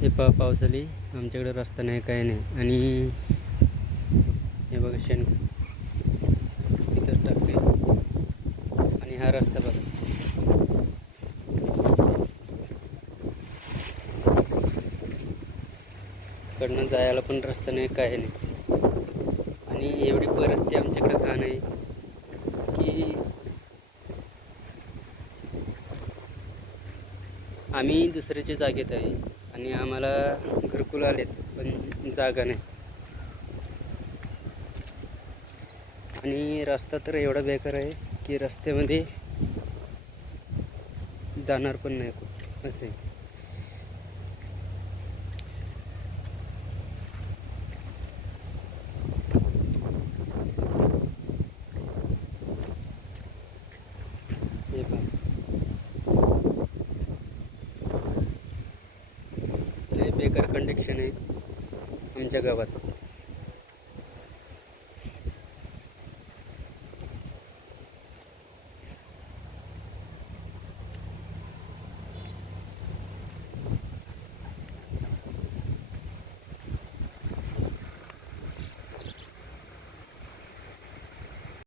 हे पा पावसाळी. आमच्याकडे रस्ता नाही काही नाही. आणि हे बघा शेण इथंच टाकले आणि हा रस्ता बघा. कडनं जायला पण रस्ता नाही काय नाही. आणि एवढी परिस्थिती आमच्याकडे घाण आहे की आम्ही दुसऱ्याच्या जागेत आहे. आणि आम्हाला घरकुल आलेत पण जागा नाही. आणि रस्ता तर एवढा बेकार आहे की रस्त्यामध्ये जाणार पण नाही खूप आहे हे पहा. लय बेकार कंडिक्शन आहे आमच्या गावात.